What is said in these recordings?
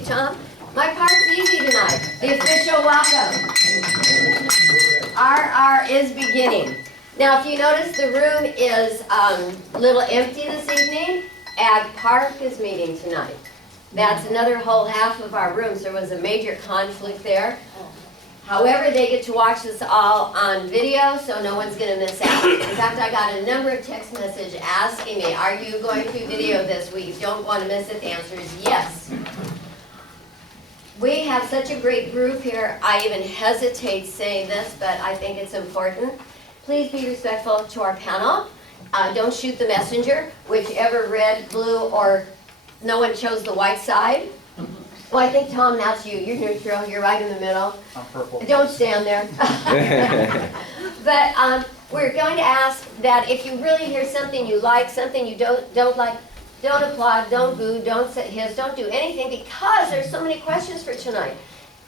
you, Tom. My part's easy tonight. The official welcome. RR is beginning. Now, if you notice, the room is a little empty this evening. Ag Park is meeting tonight. That's another whole half of our rooms. There was a major conflict there. However, they get to watch this all on video, so no one's going to miss out. In fact, I got a number of text messages asking me, are you going to video this? We don't want to miss it. The answer is yes. We have such a great group here. I even hesitate saying this, but I think it's important. Please be respectful to our panel. Don't shoot the messenger, whichever red, blue, or no one chose the white side. Well, I think, Tom, that's you. You're neutral. You're right in the middle. I'm purple. Don't stand there. But we're going to ask that if you really hear something you like, something you don't like, don't applaud, don't boo, don't say hiss, don't do anything, because there's so many questions for tonight.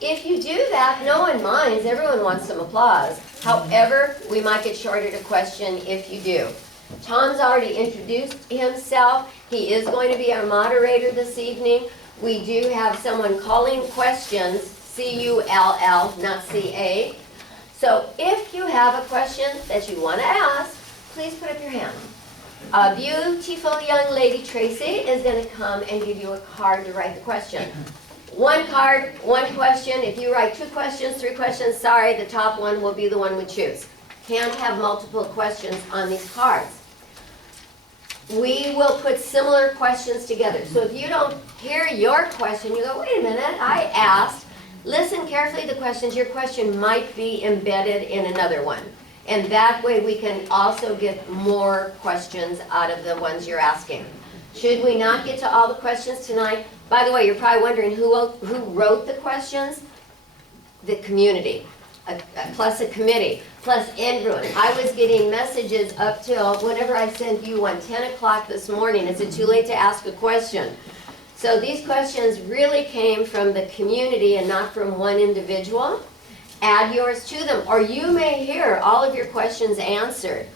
If you do that, no one minds. Everyone wants some applause. However, we might get shorted a question if you do. Tom's already introduced himself. He is going to be our moderator this evening. We do have someone calling questions, C-U-L-L, not C-A. So if you have a question that you want to ask, please put up your hand. A beautiful young lady, Tracy, is going to come and give you a card to write the question. One card, one question. If you write 2 questions, 3 questions, sorry, the top one will be the one we choose. Can't have multiple questions on these cards. We will put similar questions together. So if you don't hear your question, you go, wait a minute, I asked. Listen carefully to the questions. Your question might be embedded in another one. And that way we can also get more questions out of the ones you're asking. Should we not get to all the questions tonight? By the way, you're probably wondering who wrote the questions? The community, plus a committee, plus everyone. I was getting messages up till whenever I sent you one, 10 o'clock this morning. Is it too late to ask a question? So these questions really came from the community and not from one individual. Add yours to them, or you may hear all of your questions answered.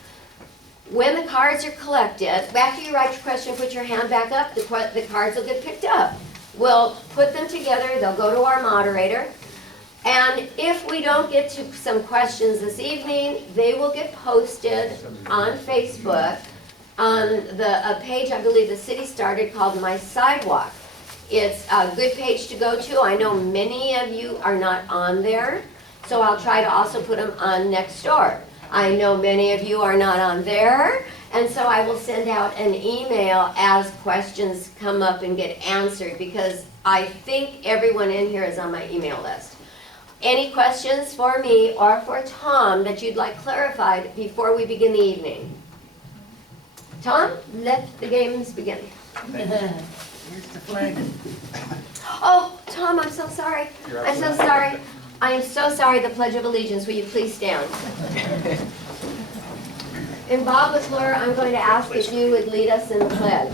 When the cards are collected, after you write your question, put your hand back up, the cards will get picked up. We'll put them together, they'll go to our moderator. And if we don't get to some questions this evening, they will get posted on Facebook on a page I believe the city started called My Sidewalk. It's a good page to go to. I know many of you are not on there, so I'll try to also put them on next door. I know many of you are not on there, and so I will send out an email as questions come up and get answered, because I think everyone in here is on my email list. Any questions for me or for Tom that you'd like clarified before we begin the evening? Tom, let the games begin. Here's the flag. Oh, Tom, I'm so sorry. I'm so sorry. I am so sorry, the Pledge of Allegiance. Will you please stand? And Bob LaFleur, I'm going to ask if you would lead us in the pledge.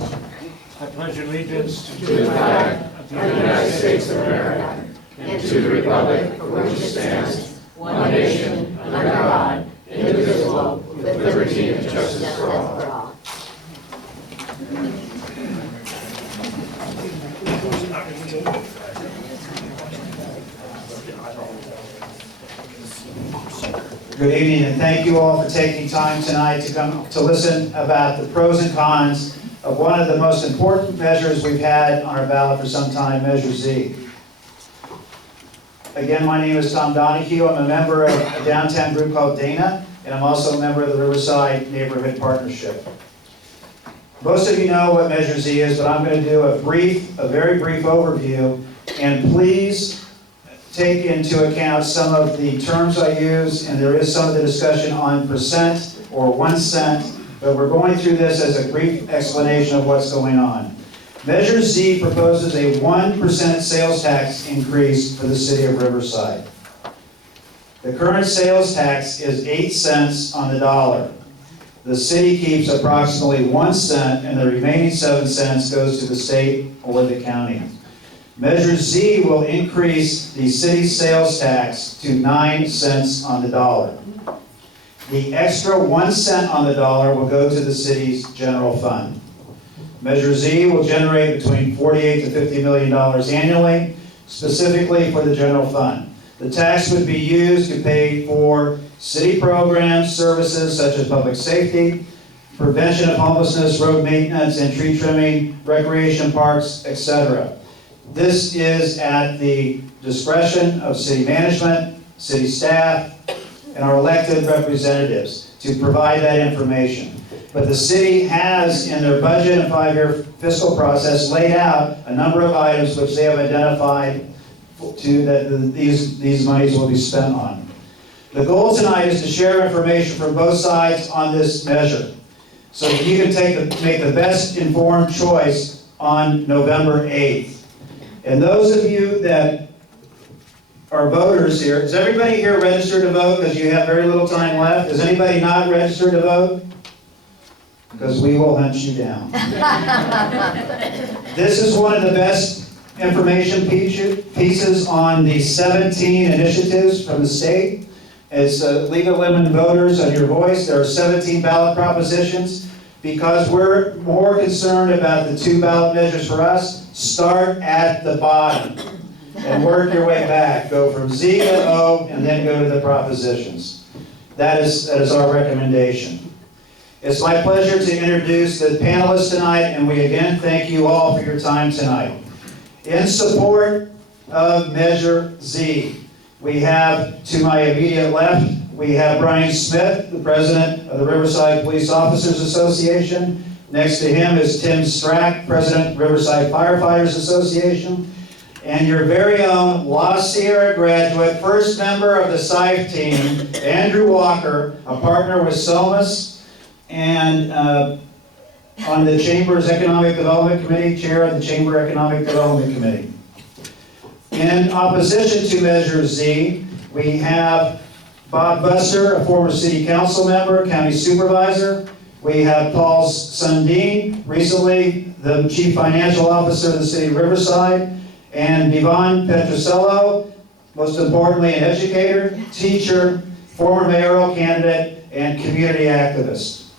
I pledge allegiance to the flag of the United States of America and to the republic for which it stands, one nation, under God, indivisible, with liberty and justice for all. Good evening, and thank you all for taking time tonight to come to listen about the pros and cons of one of the most important measures we've had on our ballot for some time, Measure Z. Again, my name is Tom Donahue. I'm a member of a downtown group called Dana, and I'm also a member of the Riverside Neighborhood Partnership. Most of you know what Measure Z is, but I'm going to do a very brief overview, and please take into account some of the terms I use, and there is some of the discussion on percent or 1 cent, but we're going through this as a brief explanation of what's going on. Measure Z proposes a 1% sales tax increase for the city of Riverside. The current sales tax is 8 cents on the dollar. The city keeps approximately 1 cent, and the remaining 7 cents goes to the state or the county. Measure Z will increase the city's sales tax to 9 cents on the dollar. The extra 1 cent on the dollar will go to the city's general fund. Measure Z will generate between $48 to $50 million annually, specifically for the general fund. The tax would be used to pay for city programs, services such as public safety, prevention of homelessness, road maintenance, and tree trimming, recreation parks, etc. This is at the discretion of city management, city staff, and our elected representatives to provide that information. But the city has, in their budget and 5-year fiscal process, laid out a number of items which they have identified that these monies will be spent on. The goal tonight is to share information from both sides on this measure, so that you can make the best informed choice on November 8th. And those of you that are voters here, is everybody here registered to vote because you have very little time left? Is anybody not registered to vote? Because we will hunt you down. This is one of the best information pieces on the 17 initiatives from the state. It's League of Women Voters on Your Voice. There are 17 ballot propositions. Because we're more concerned about the 2 ballot measures for us, start at the bottom and work your way back. Go from Z to O and then go to the propositions. That is our recommendation. It's my pleasure to introduce the panelists tonight, and we again thank you all for your time tonight. In support of Measure Z, we have, to my immediate left, we have Brian Smith, the president of the Riverside Police Officers Association. Next to him is Tim Strack, president of Riverside Firefighters Association. And your very own La Sierra graduate, first member of the SIFE team, Andrew Walcker, a partner with Psomas, and on the Chamber's Economic Development Committee, chair of the Chamber Economic Development Committee. In opposition to Measure Z, we have Bob Buster, a former city council member, county supervisor. We have Paul Sundeen, recently the chief financial officer of the city of Riverside, and Dvonne Pitruzzello, most importantly an educator, teacher, former mayoral candidate, and community activist.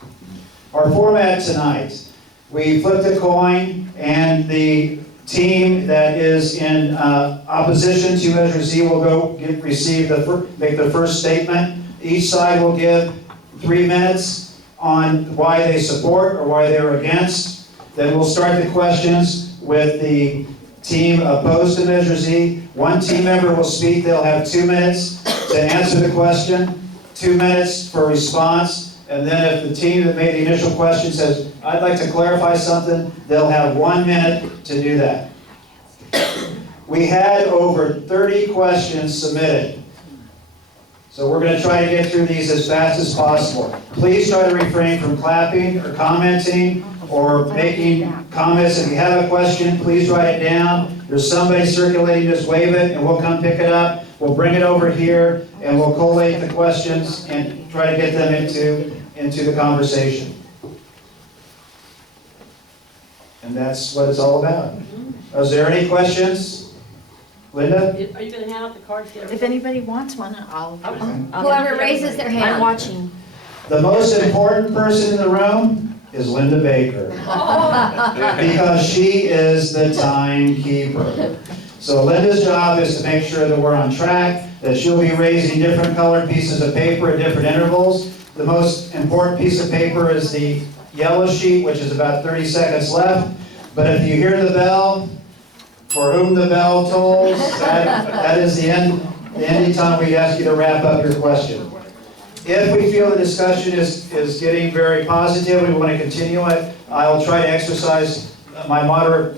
Our format tonight, we flipped a coin, and the team that is in opposition to Measure Z will make the first statement. Each side will give 3 minutes on why they support or why they're against. Then we'll start the questions with the team opposed to Measure Z. One team member will speak. They'll have 2 minutes to answer the question, 2 minutes for response. And then if the team that made the initial question says, I'd like to clarify something, they'll have 1 minute to do that. We had over 30 questions submitted. So we're going to try to get through these as fast as possible. Please try to refrain from clapping or commenting or making comments. If you have a question, please write it down. There's somebody circulating, just wave it and we'll come pick it up. We'll bring it over here and we'll collate the questions and try to get them into the conversation. And that's what it's all about. Is there any questions? Linda? Are you going to hand out the cards to everybody? If anybody wants one, I'll Whoever raises their hand. I'm watching. The most important person in the room is Linda Baker. Because she is the timekeeper. So Linda's job is to make sure that we're on track, that she'll be raising different colored pieces of paper at different intervals. The most important piece of paper is the yellow sheet, which is about 30 seconds left. But if you hear the bell, for whom the bell tolls, that is the ending time we ask you to wrap up your question. If we feel the discussion is getting very positive, we want to continue it, I'll try to exercise my moderate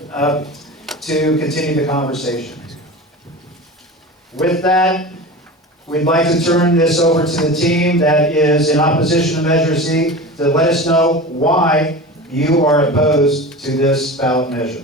to continue the conversation. With that, we'd like to turn this over to the team that is in opposition to Measure Z to let us know why you are opposed to this ballot measure.